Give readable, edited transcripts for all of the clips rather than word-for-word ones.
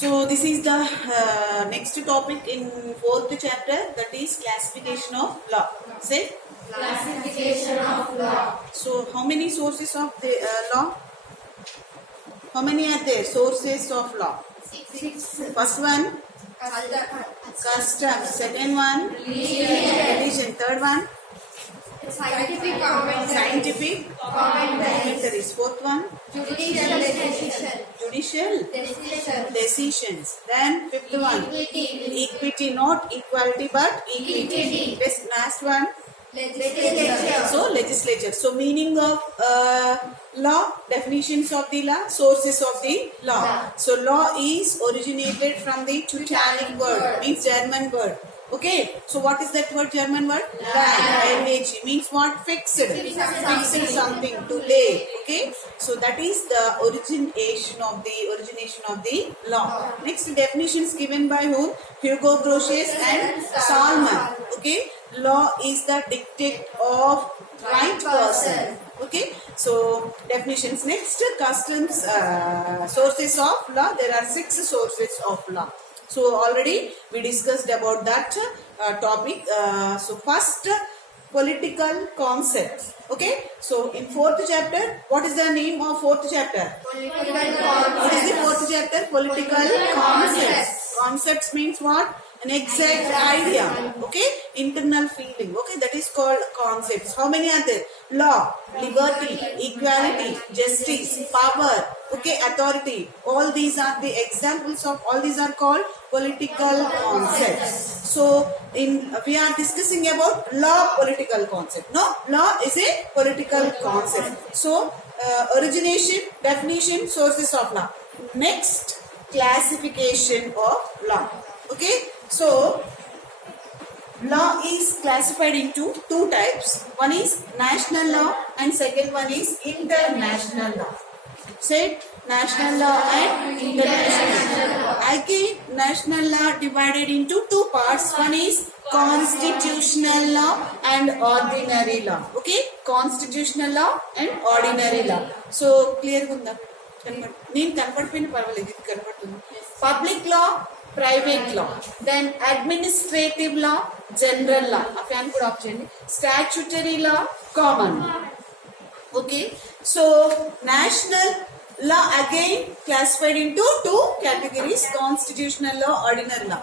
So this is the next topic in fourth chapter, that is classification of law. Say Classification of law. so. How many sources of the law? How many are there? Sources of law. Six. First one, custom. Second one, religion. Third one, Scientific commentary. scientific commentaries. Fourth one, Judicial decision. judicial decisions. Then fifth one, Equity. equity, not equality but equity. Equity. This last one, Legislature. so legislature. So meaning of law, definitions of the law, sources of the law. So law is originated from the Teutonic word, means German word. Okay, so what is that word, German word? LH means what? Fixed. Fixing something, to lay. Okay, so that is the origination of the law. Next, definitions given by whom? Hugo Grotius and Salman. Okay, law is the dictate of right person. Okay, so definitions. Next, customs, sources of law. There are 6 sources of law. So already we discussed about that topic. So first, political concepts. Okay, so in fourth chapter, what is the name of fourth chapter? What is the fourth chapter? Political concepts. Concepts means what? An exact idea. Okay, internal feeling. Okay, that is called concepts. How many are there? Law, liberty, equality, justice, power. Okay, authority. All these are the examples of. All these are called political concepts. So we are discussing about law, political concept. No, law is a political concept. So origination, definition, sources of law. Next, classification of law. Okay, so law is classified into 2 types. One is national law and second one is international law. Say national law and international law. Again, national law divided into 2 parts. One is constitutional law and ordinary law. Okay, constitutional law and ordinary law. So clear gunda? Neen kanpadpoyina parvaledi, idi kanpadtundi. Public law, private law, then administrative law, general law, statutory law, common law. Okay, so national law again classified into 2 categories: constitutional law, ordinary law.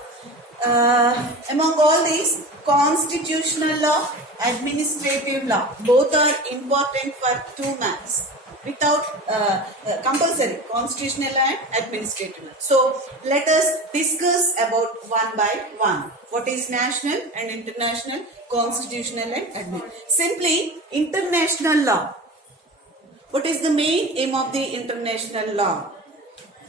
Among all these, constitutional law, administrative law, both are important for 2 marks. Without compulsory, constitutional and administrative law. So let us discuss about one by one. What is national and international, constitutional and administrative? Simply, international law. What is the main aim of the international law?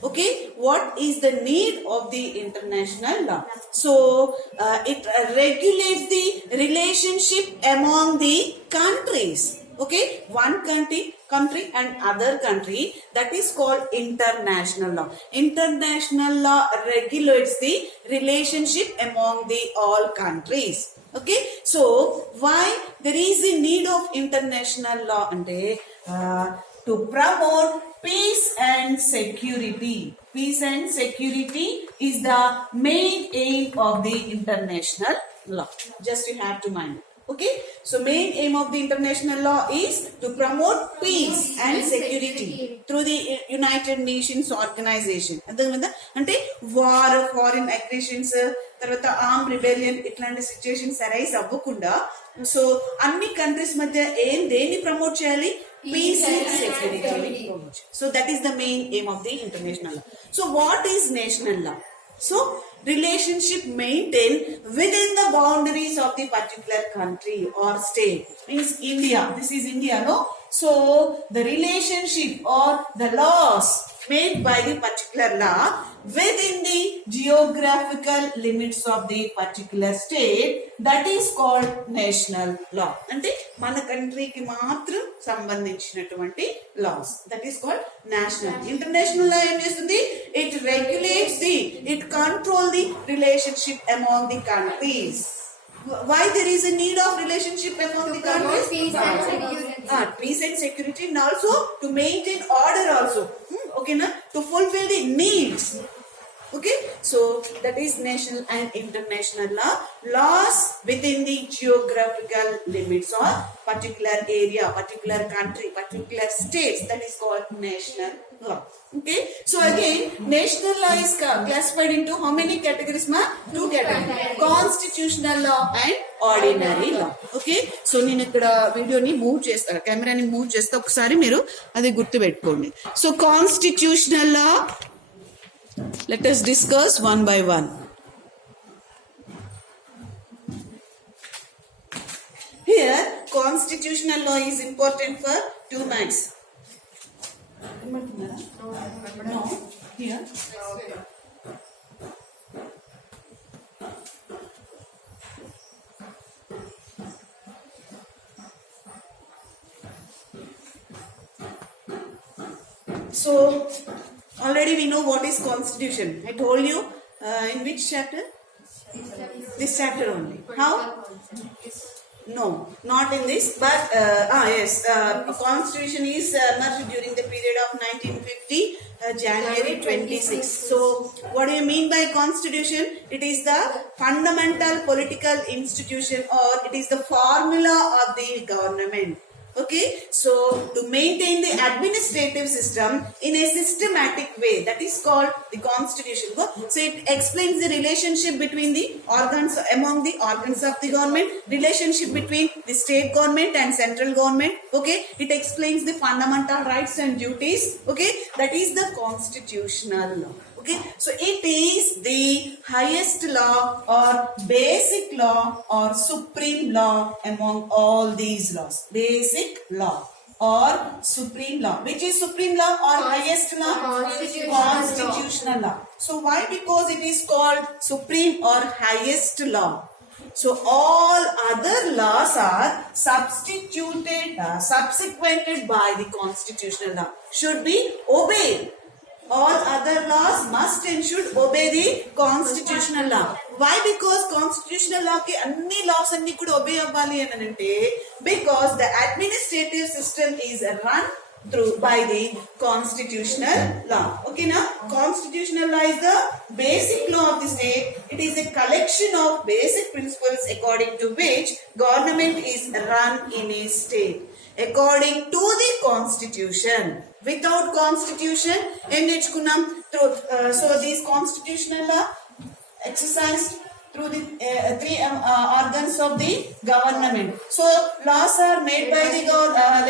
Okay, what is the need of the international law? So it regulates the relationship among the countries. Okay, one country and other country, that is called international law. International law regulates the relationship among the all countries. Okay, so why there is a need of international law? To promote peace and security. Peace and security is the main aim of the international law. Just you have to mind. Okay, so main aim of the international law is to promote peace and security through the United Nations organization. Ante war, foreign aggressions, tarvata armed rebellion, itlanti situations arise avvakunda. So anni countries madhya deni promote cheyali? Peace and security. So that is the main aim of the international law. So what is national law? So relationship maintained within the boundaries of the particular country or state. Means India. This is India, no? So the relationship or the laws made by the particular law within the geographical limits of the particular state, that is called national law. Ante mana country ki matram sambandhinchinatuvanti laws, that is called national. International law em chestundi? It regulates it controls the relationship among the countries. Why there is a need of relationship among the countries? Peace and security. Peace and security, and also to maintain order also. Okay, na? To fulfill the needs. Okay, so that is national and international law. Laws within the geographical limits or particular area, particular country, particular states, that is called national law. Okay, so again national law is classified into how many categories ma? 2 categories: constitutional law and ordinary law. Okay, so నేను ఇక్కడ వీడియోని move చేస్తాను, కెమెరాని move చేస్తే ఒకసారి మీరు అది గుర్తు పెట్టుకోండి. So constitutional law, let us discuss one by one. Here constitutional law is important for 2 marks. No, here. So already we know what is constitution. I told you in which chapter? This chapter only. How? No, not in this, but yes, constitution is merged during the period of 1950, January 26. So what do you mean by constitution? It is the fundamental political institution, or it is the formula of the government. Okay, so to maintain the administrative system in a systematic way, that is called the constitution. So it explains the relationship between the organs, among the organs of the government, relationship between the state government and central government. Okay, it explains the fundamental rights and duties. Okay, that is the constitutional law. Okay, so it is the highest law or basic law or supreme law among all these laws. Basic law or supreme law. Which is supreme law or highest law? Constitutional law. So why? Because it is called supreme or highest law. So all other laws are subsequented by the constitutional law. Should be obeyed. All other laws must and should obey the constitutional law. Why? Because constitutional law ki anni laws anni kuda obey avvali anante, because the administrative system is run through by the constitutional law. Okay, now constitutional law is the basic law of the state. It is a collection of basic principles according to which government is run in a state according to the constitution. Without constitution, so these constitutional law exercised through the 3 organs of the government. So laws are made by the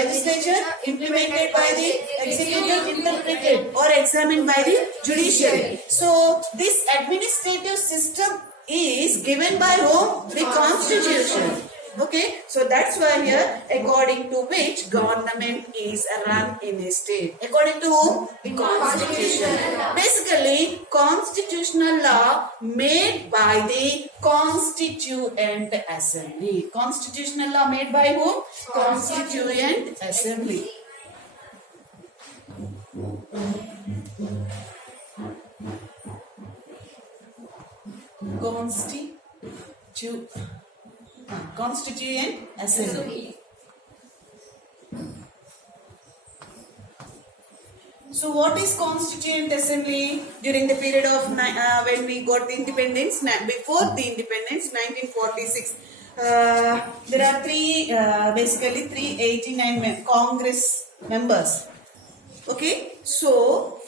legislature, implemented by the executive, interpreted or examined by the judiciary. So this administrative system is given by whom? The constitution. Okay, so that's why here, according to which government is run in a state. According to whom? The constitution. Basically, constitutional law made by the Constituent Assembly. Constitutional law made by whom? Constituent Assembly. Constituent Assembly. So what is Constituent Assembly? During the period of when we got the independence, before the independence, 1946, there are basically 389 Congress members. Okay, so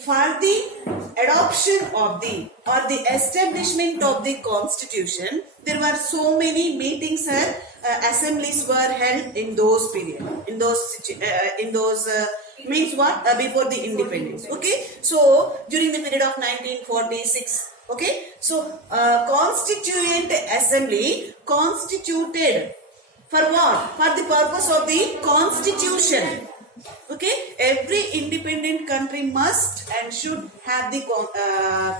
for the adoption of the or the establishment of the constitution, there were so many meetings and assemblies were held in those period, in those means what? Before the independence. Okay, so during the period of 1946. Okay, so Constituent Assembly constituted for what? For the purpose of the constitution. Okay, every independent country must and should have the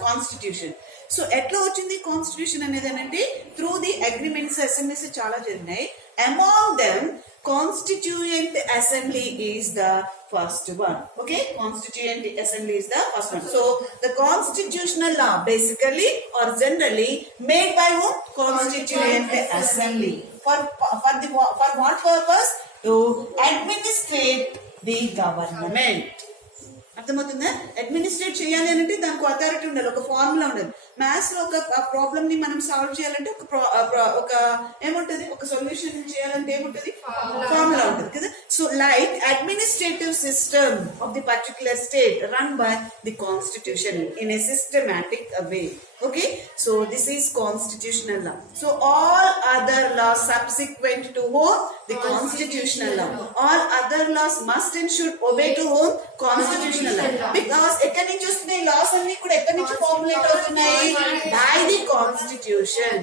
constitution. So ఎట్లా వచ్చింది constitution అనేది అంటే through the agreements assemblies చాలా జరిగినాయి. Among them constituent assembly is the first one. Okay, Constituent Assembly is the first one. So the constitutional law basically or generally made by whom? Constituent Assembly. For what purpose? To administrate the government. అర్థమవుతుందా? Administrate చేయాలి అంటే దానికి authority ఉండాలి, ఒక formula ఉండాలి. Maths లో ఒక problem ని మనం సాల్వ్ చేయాలంటే ఒక ఏముంటది, ఒక సొల్యూషన్ చేయాలంటే ఏముంటది, ఫార్ములా ఉంటుంది కదా. So like administrative system of the particular state run by the constitution in a systematic way. Okay, so this is constitutional law. So all other laws subsequent to whom? The constitutional law. All other laws must and should obey to whom? Constitutional law. Because ekkadi nunchi vastunayi laws anni kuda ekkadi nunchi formulate avutunnayi? By the constitution.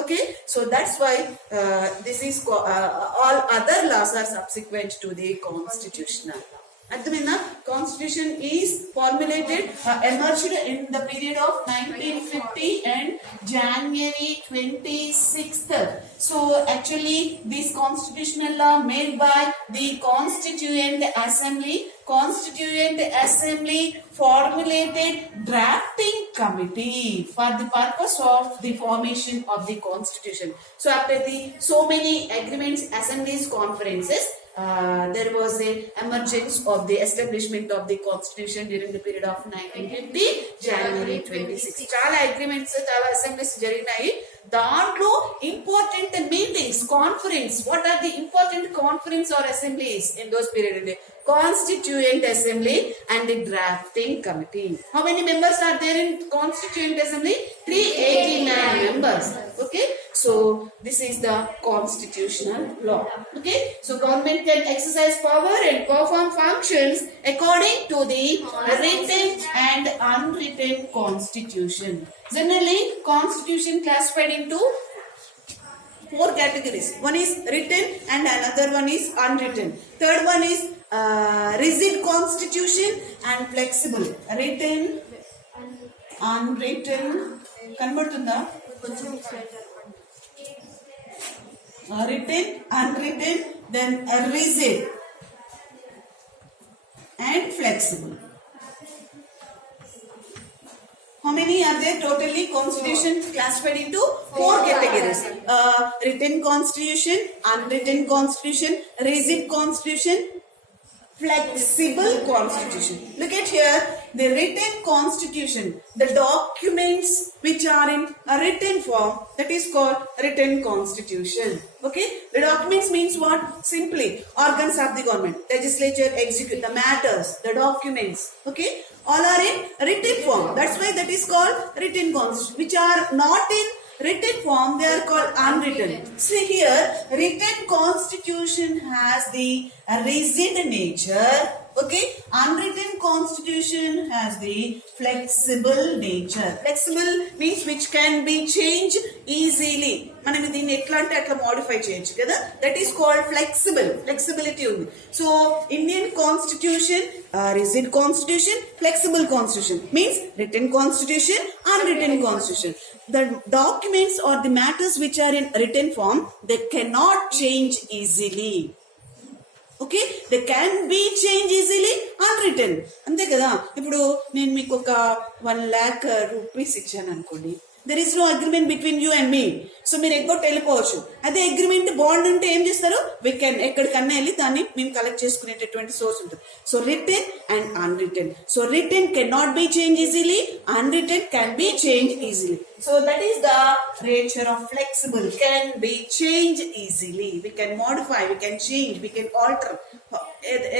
Okay, so that's why this is all other laws are subsequent to the constitutional law. అర్థమైందా? Constitution is formulated emerged in the period of 1950 and January 26th. So actually this constitutional law made by the Constituent Assembly. Constituent Assembly formulated drafting committee for the purpose of the formation of the constitution. So after the so many agreements, assemblies, conferences, there was a emergence of the establishment of the constitution during the period of 1950 January 26. చాలా agreements, చాలా assemblies జరిగినాయి. దాంట్లో important meetings, conference, what are the important conference or assemblies in those period అండి? Constituent Assembly and the Drafting Committee. How many members are there in Constituent Assembly? 389 members. Okay, so this is the constitutional law. Okay, so government can exercise power and perform functions according to the written and unwritten constitution. Generally, constitution classified into 4 categories. One is written and another one is unwritten. Third one is rigid constitution and flexible. Written, unwritten. కనబడుతుందా? Written, unwritten, then rigid and flexible. How many are there totally? Constitution classified into 4 categories. Written constitution, unwritten constitution, rigid constitution, flexible constitution. Look at here, the written constitution, the documents which are in a written form, that is called written constitution. Okay, the documents means what? Simply organs of the government, legislature execute the matters, the documents. Okay, all are in written form. That's why that is called written constitution. Which are not in written form, they are called unwritten. See here, written constitution has the rigid nature. Okay, unwritten constitution has the flexible nature. Flexible means which can be changed easily. మనం దీన్ని ఎట్లా అంటే అట్లా modify చేయొచ్చు కదా, that is called flexible. Flexibility ఉంది. So Indian constitution, rigid constitution, flexible constitution means written constitution, unwritten constitution. The documents or the matters which are in written form, they cannot change easily. Okay, they can be changed easily unwritten. అంతే కదా. ఇప్పుడు నేను మీకు ఒక 1 lakh rupees ఇచ్చాను అనుకోండి, there is no agreement between you and me. So మీరు ఎగ్గొట్టి వెళ్ళిపోవచ్చు. అదే అగ్రిమెంట్ బాండ్ ఉంటే ఏం చేస్తారు, వీ కెన్ ఎక్కడికన్నా వెళ్ళి దాన్ని మేము కలెక్ట్ చేసుకునేటటువంటి సోర్స్ ఉంటుంది. So written and unwritten. So written can not be change easily, unwritten can be change easily. So that is the nature of flexible, can be changed easily. We can modify, we can change, we can alter.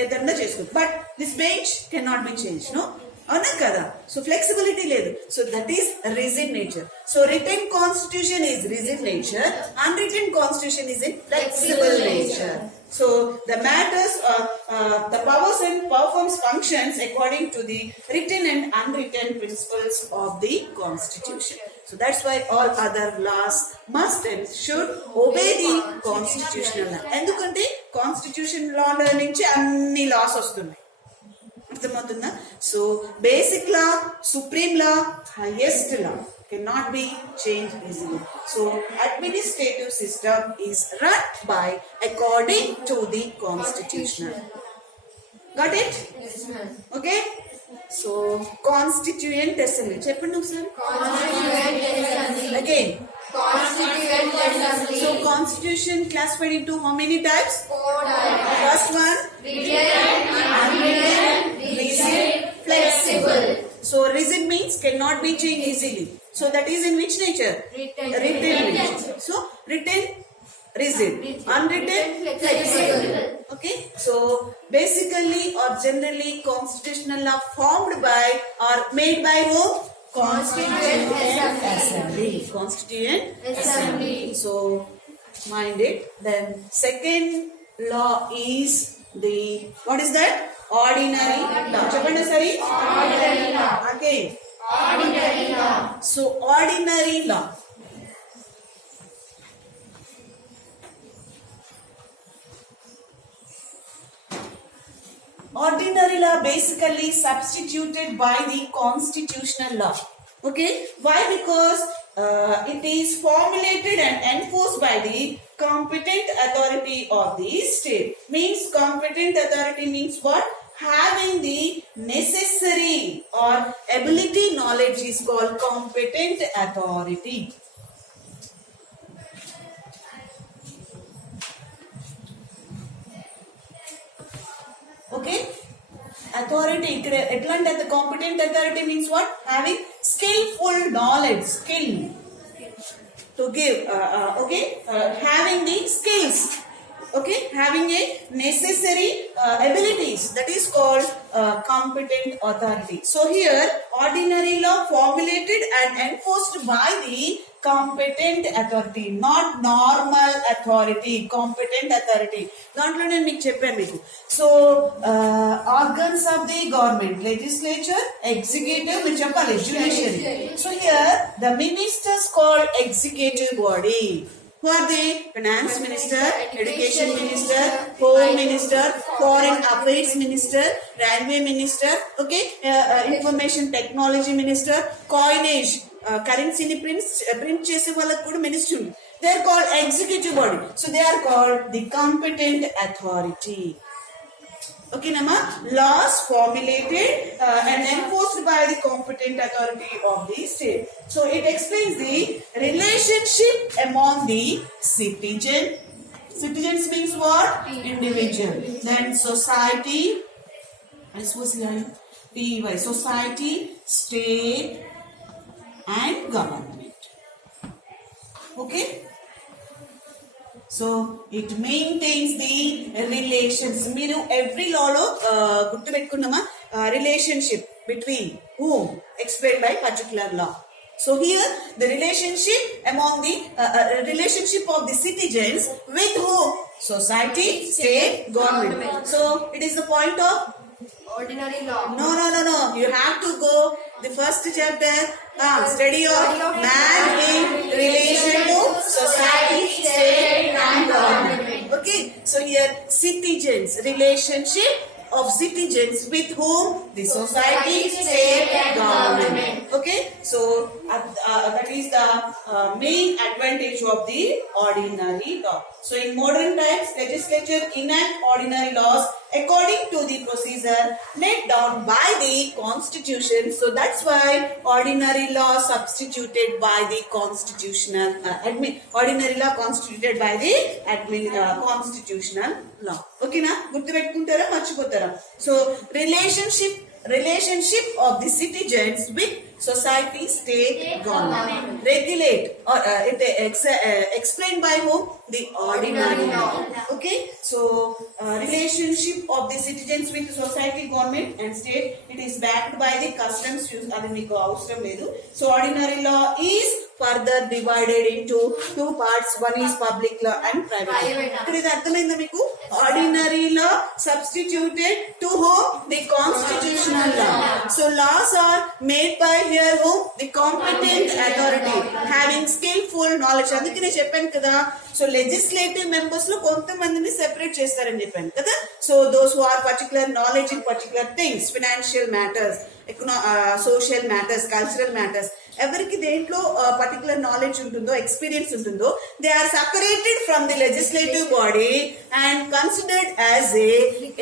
ఏదన్నా చేసుకోవచ్చు. But this bench cannot be changed, no? అవునా కదా. So flexibility లేదు. So that is rigid nature. So written constitution is rigid nature, unwritten constitution is in flexible nature. So the matters, the powers and performs functions according to the written and unwritten principles of the constitution. So that's why all other laws must and should obey the constitutional law. ఎందుకంటే constitution law నుంచి అన్ని loss వస్తున్నాయి. అర్థమవుతుందా? So basic law, supreme law, highest law cannot be changed easily. So administrative system is run by according to the constitutional. Got it? Yes, ma'am. Okay. So Constituent Assembly. చెప్పండి ఒకసారి. Constituent Assembly. Again. Constituent Assembly. So constitution classified into how many types? 4 types. First one, Written, unwritten, rigid, cannot be changed easily. So that is in which nature? Written nature. So written, rigid. Unwritten, flexible. Okay. So basically or generally constitutional law formed by or made by who? Constituent Assembly. Constituent Assembly. So mind it. Then second law is the, what is that? Ordinary law. Chapanda sari? Ordinary law. Okay. Ordinary law. So ordinary law. Ordinary law basically substituted by the constitutional law. Okay, why? Because it is formulated and enforced by the competent authority of the state. Means competent authority means what? Having the necessary or ability knowledge is called competent authority. Okay, authority ఇక్కడ ఎట్లా అంటే the competent authority means what? Having skillful knowledge, skill to give, having the skills, okay, having a necessary abilities, that is called competent authority. So here ordinary law formulated and enforced by the competent authority, not normal authority, competent authority. దాంట్లో నేను మీకు చెప్పాను మీకు. So organs of the government, legislature, executive, మీరు చెప్పాలి judiciary. So here the ministers called executive body. Who are they? Finance Minister, Education Minister, Home Minister, Foreign Affairs Minister, Railway Minister, okay, Information Technology Minister, Coinage, currency print చేసే వాళ్ళకు కూడా minister ఉంది. They are called executive body. So they are called the competent authority. Okay, Nama, laws formulated and enforced by the competent authority of the state. So it explains the relationship among the citizen. Citizens means what? Individual. Then society. This was here. PY. Society, state, and government. Okay. So it maintains the relations. మీరు every law లో గుర్తు పెట్టుకున్నామా? Relationship between whom explained by particular law. So here the relationship among the relationship of the citizens with whom? Society, state, government. So it is the point of Ordinary law. No. You have to go the first chapter. Study of man in relation to society, state, and government. Okay. So here citizens, relationship of citizens with whom? The society, state, and government. Okay. So that is the main advantage of the ordinary law. So in modern times, legislature enact ordinary laws according to the procedure laid down by the constitution. So that's why ordinary law substituted by the constitutional ordinary law constituted by the constitutional law. Okay na? Gurtu pettukuntara marchipotara. So relationship of the citizens with society, state, government. Regulate or explained by whom? The ordinary law. Okay. So relationship of the citizens with society, government, and state. It is backed by the customs. Adi meeku avasaram ledu. So ordinary law is further divided into two parts. One is public law and private law. Ikkada idi arthamainda meeku? Ordinary law substituted to whom? The constitutional law. So laws are made by here whom? The competent authority having skillful knowledge. అందుకనే చెప్పాను కదా. So legislative members లో కొంతమందిని separate చేస్తారని చెప్పాను కదా. So those who are particular knowledge in particular things, financial matters, social matters, cultural matters, ఎవరికి దేంట్లో పర్టికులర్ నాలెడ్జ్ ఉంటుందో, ఎక్స్పీరియన్స్ ఉంటుందో, they are separated from the legislative body and considered as a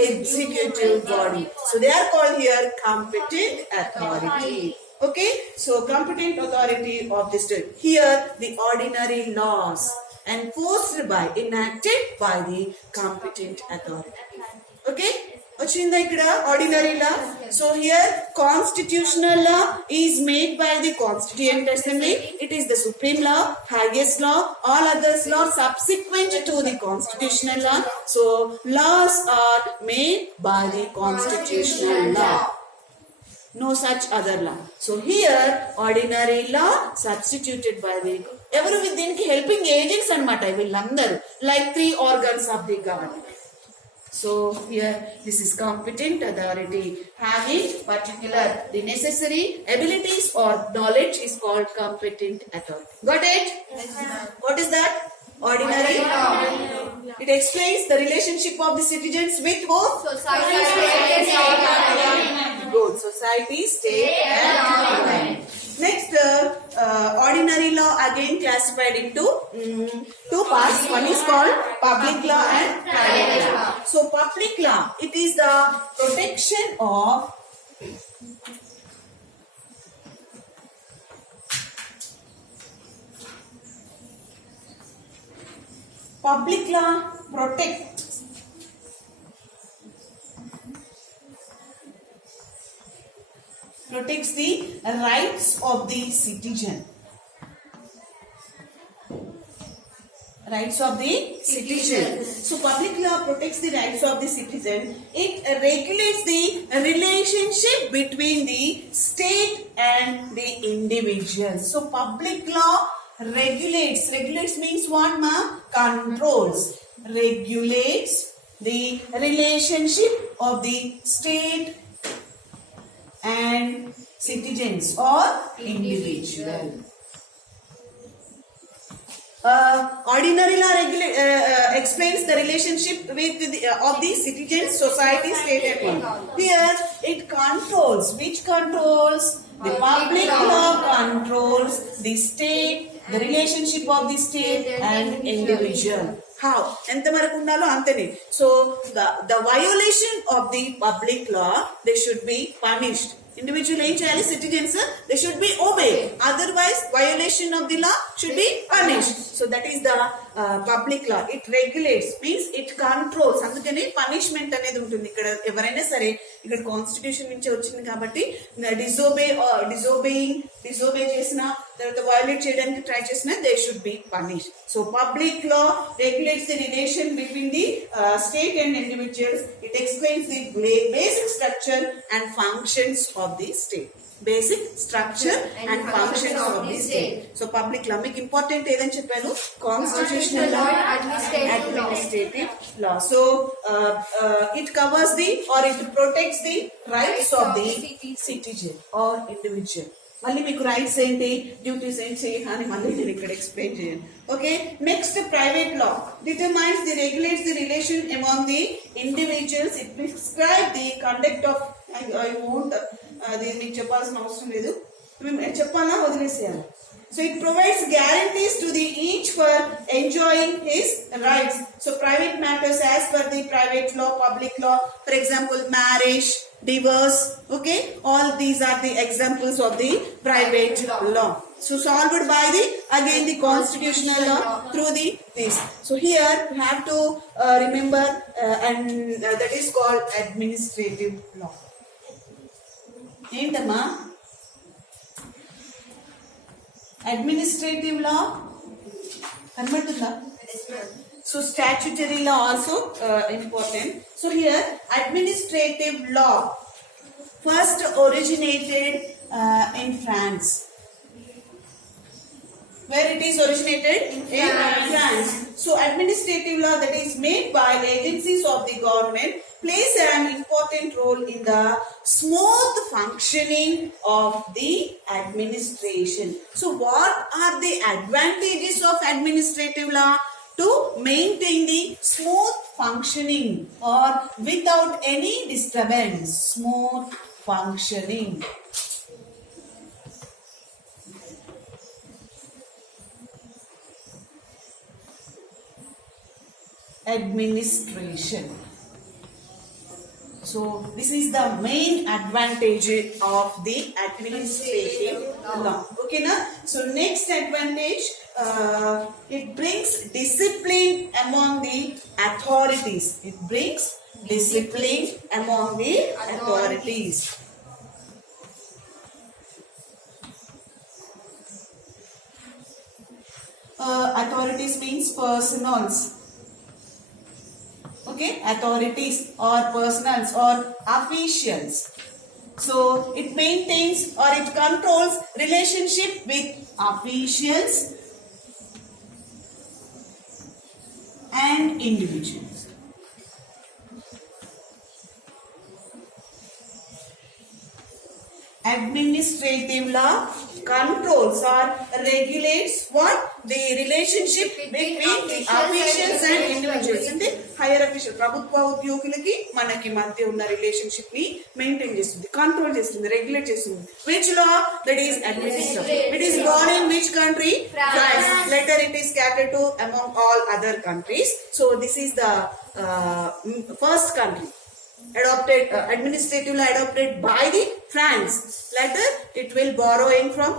executive body. So they are called here competent authority. Okay, so competent authority of the state. Here the ordinary laws enforced by, enacted by the competent authority. Okay, వచ్చిందా ఇక్కడ ordinary law? So here constitutional law is made by the Constituent Assembly. It is the supreme law, highest law. All others law subsequent to the constitutional law. So laws are made by the constitutional law. No such other law. So here ordinary law substituted by the ఎవరు దీనికి helping agents అన్నమాట వీళ్ళందరూ like 3 organs of the government. So here this is competent authority having particular the necessary abilities or knowledge is called competent authority. Got it? What is that? Ordinary law. It explains the relationship of the citizens with who? Society, state, and government. Good. Society, state, and government. Next, ordinary law again classified into two parts. One is called public law and private law. So, public law, it is the protection of public law protects the rights of the citizen. Rights of the citizen. So public law protects the rights of the citizen. It regulates the relationship between the state and the individual. So public law regulates. Regulates means what, ma? Controls. Regulates the relationship of the state and citizens or individual. Ordinary law explains the relationship with of the citizens, society, state and government. Here it controls. Which controls? The public law controls the state, the relationship of the state and individual. How? ఎంతవరకు ఉండాలో అంతనే. So the violation of the public law, they should be punished. Individual ఏం చేయాలి? Citizens, they should be obeyed. Otherwise, violation of the law should be punished. So that is the public law. It regulates, means it controls. అందుకని punishment అనేది ఉంటుంది. ఇక్కడ ఎవరైనా సరే ఇక్కడ constitution నుంచి వచ్చింది కాబట్టి డిజోబే చేసిన తర్వాత వైలేట్ చేయడానికి ట్రై చేసిన they should be punish. So public law regulates the relation between the state and individuals. It explains the basic structure and functions of the state. Basic structure and functions of the state. So public law మీకు important ఏదని చెప్పాను? Constitutional law, administrative law. So it covers the or it protects the rights of the citizen or individual. మళ్ళీ మీకు rights ఏంటి, duties ఏంటి అని మళ్ళీ నేను ఇక్కడ ఎక్స్ప్లెయిన్ చేయండి. Okay, next private law determines the regulates the relation among the individuals. It prescribe the conduct of I won't అది మీకు చెప్పాల్సిన అవసరం లేదు, చెప్పాలా వదిలేసేయాలి. So it provides guarantees to the each for enjoying his rights. So private matters as per the private law, public law, for example marriage, divorce, okay, all these are the examples of the private law. So solved by the again the constitutional law through the this. So here you have to remember and that is called administrative law. ఏంటమ్మా administrative law? కనబడుతుందా? So statutory law also important. So here administrative law first originated in France. Where it is originated? In France. So administrative law that is made by agencies of the government plays an important role in the smooth functioning of the administration. So what are the advantages of administrative law? To maintain the smooth functioning or without any disturbance. Smooth functioning. Administration. So this is the main advantage of the administrative law. Okay, na? So next advantage, it brings discipline among the authorities. It brings discipline among the authorities. Authorities means personals. Okay, authorities or personals or officials. So it maintains or it controls relationship with officials and individuals. Administrative law controls or regulates what? The relationship between the officials and individuals. And the higher official ప్రభుత్వ ఉద్యోగులకి మనకి మధ్య ఉన్న relationship ని maintain చేస్తుంది, control చేస్తుంది, regulate చేస్తుంది. Which law? That is administrative. It is born in which country? France. Later it is scattered to among all other countries. So this is the first country adopted, administratively adopted by the France. Later it will borrowing from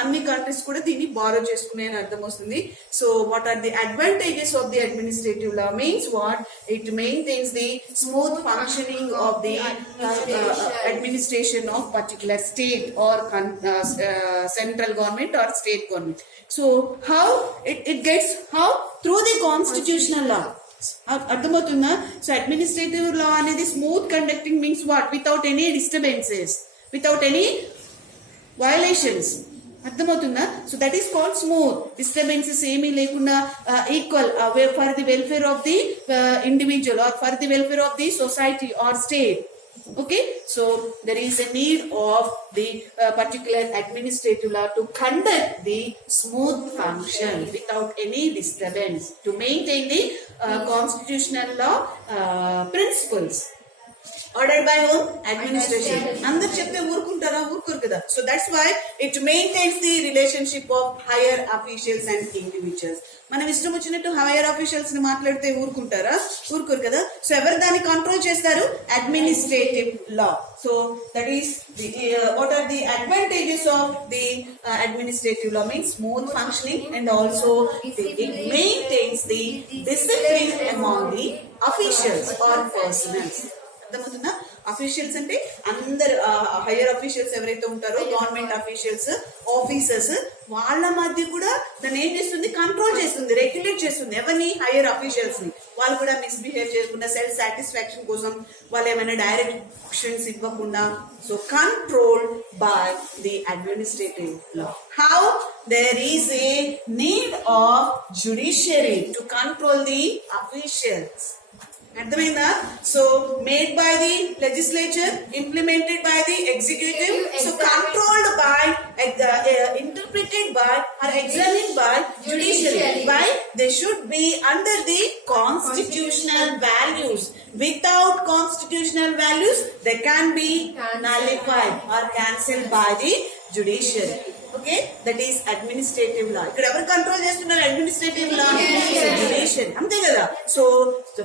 అన్ని countries కూడా దీన్ని borrow చేసుకునే అని అర్థం వస్తుంది. So what are the advantages of the administrative law? Means what? It maintains the smooth functioning of the administration of particular state or central government or state government. So how it gets? How? Through the constitutional law. అర్థమవుతుందా? So administrative law అనేది smooth conducting means what? Without any disturbances, without any violations. అర్థమవుతుందా? So that is called smooth. Disturbances ఏమీ లేకుండా equal for the welfare of the individual or for the welfare of the society or state. Okay, so there is a need of the particular administrative law to conduct the smooth function without any disturbance, to maintain the constitutional law principles. Ordered by whom? Administration. అందరు చెప్తే ఊరుకుంటారా? ఊరుకోరు కదా. So that's why it maintains the relationship of higher officials and individuals. మనం ఇష్టం వచ్చినట్టు hire officials ని మాట్లాడితే ఊరుకుంటారా? ఊరుకోరు కదా. సో ఎవరు దాన్ని కంట్రోల్ చేస్తారు? Administrative law. So that is what are the advantages of the administrative law? Means smooth functioning and also it maintains the discipline among the officials or personals. అర్థమవుతుందా? Officials అంటే అందరు హైయర్ అఫీషియల్స్ ఎవరైతే ఉంటారో, government officials, officers, వాళ్ళ మధ్య కూడా దాన్ని ఏం చేస్తుంది? కంట్రోల్ చేస్తుంది, రెగ్యులేట్ చేస్తుంది. ఎవరిని? హైయర్ అఫీషియల్స్ ని. వాళ్ళు కూడా మిస్బిహేవ్ చేయకుండా సెల్ఫ్ సాటిస్ఫాక్షన్ కోసం వాళ్ళు ఏమైనా డైరెక్షన్స్ ఇవ్వకుండా. So control by the administrative law. How? There is a need of judiciary to control the officials. అర్థమైందా? So made by the legislature, implemented by the executive, so controlled by, interpreted by or examined by judiciary. Why? They should be under the constitutional values. Without constitutional values, they can be nullified or cancelled by the judiciary. Okay, that is administrative law. ఇక్కడ ఎవరు control చేస్తున్నారు? Administrative లా, judiciary. అంతే కదా. So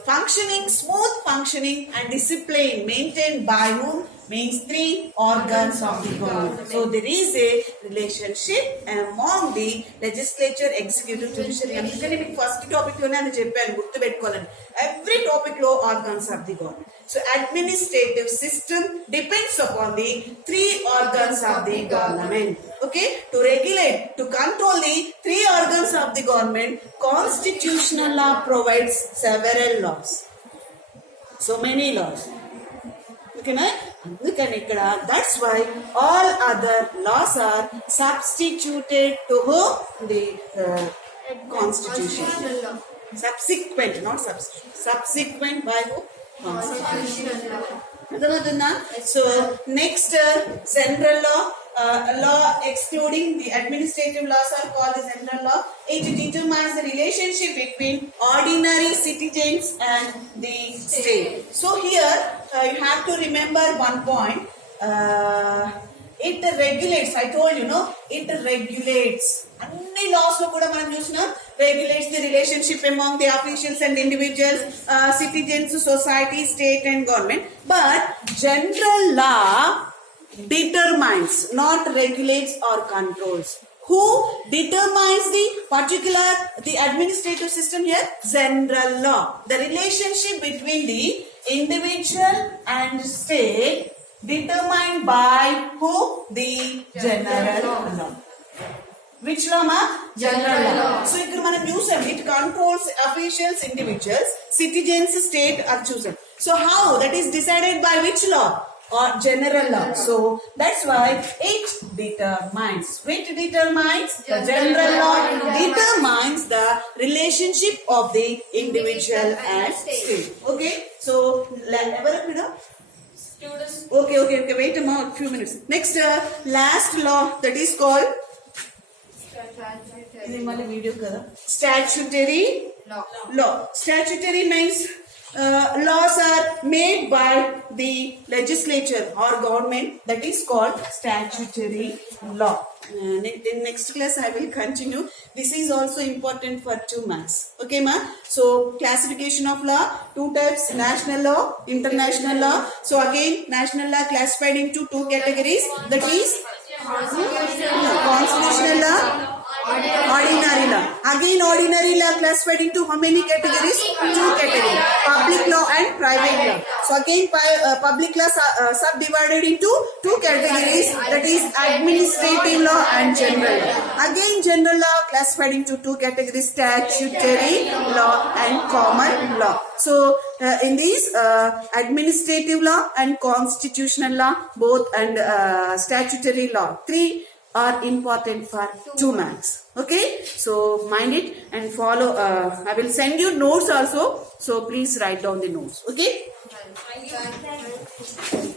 functioning, smooth functioning and discipline maintain by whom? Means three organs of the government. So there is a relationship among the legislature, executive, judiciary. అందుకని మీకు first topic లోనే అని చెప్పాను, గుర్తు పెట్టుకోవాలని. ఎవ్రీ టాపిక్ లో organs of the government. So administrative system depends upon the three organs of the government. Okay, to regulate, to control the three organs of the government, constitutional law provides several laws. So many laws. ఓకేనా? అందుకని ఇక్కడ that's why all other laws are substituted to the constitution. Subsequent, not substitute, subsequent by constitution. అర్థమవుతుందా? So next central law. Law excluding the administrative laws are called the central law. It determines the relationship between ordinary citizens and the state. So here you have to remember one point. It regulates. I told you, no, it regulates. అన్ని laws లో కూడా మనం చూసినాం, regulates the relationship among the officials and individuals, citizens, society, state and government. But general law determines, not regulates or controls. Who determines the administrative system here? General law. The relationship between the individual and state determined by who? The general law. Which law, ma? General law. So ఇక్కడ మనం చూసాం, it controls officials, individuals, citizens, state are chosen. So how? That is decided by which law? Or general law. So that's why it determines. Which determines? The general law determines the relationship of the individual and state. Okay. So Students. Okay. Wait a few minutes. Next, last law, that is called statutory law. Statutory means laws are made by the legislature or government, that is called statutory law. In next class I will continue. This is also important for 2 marks. Okay, ma? So classification of law, 2 types: national law, international law. So again, national law classified into 2 categories, that is constitutional law, ordinary law. Again, ordinary law classified into how many categories? 2 categories: public law and private law. So again, public law subdivided into 2 categories, that is administrative law and general law. Again, general law classified into 2 categories: statutory law and common law. So in these administrative law and constitutional law, both, and statutory law, 3 are important for 2 marks. Okay, so mind it and follow. I will send you notes also, so please write down the notes. Okay. Thank you.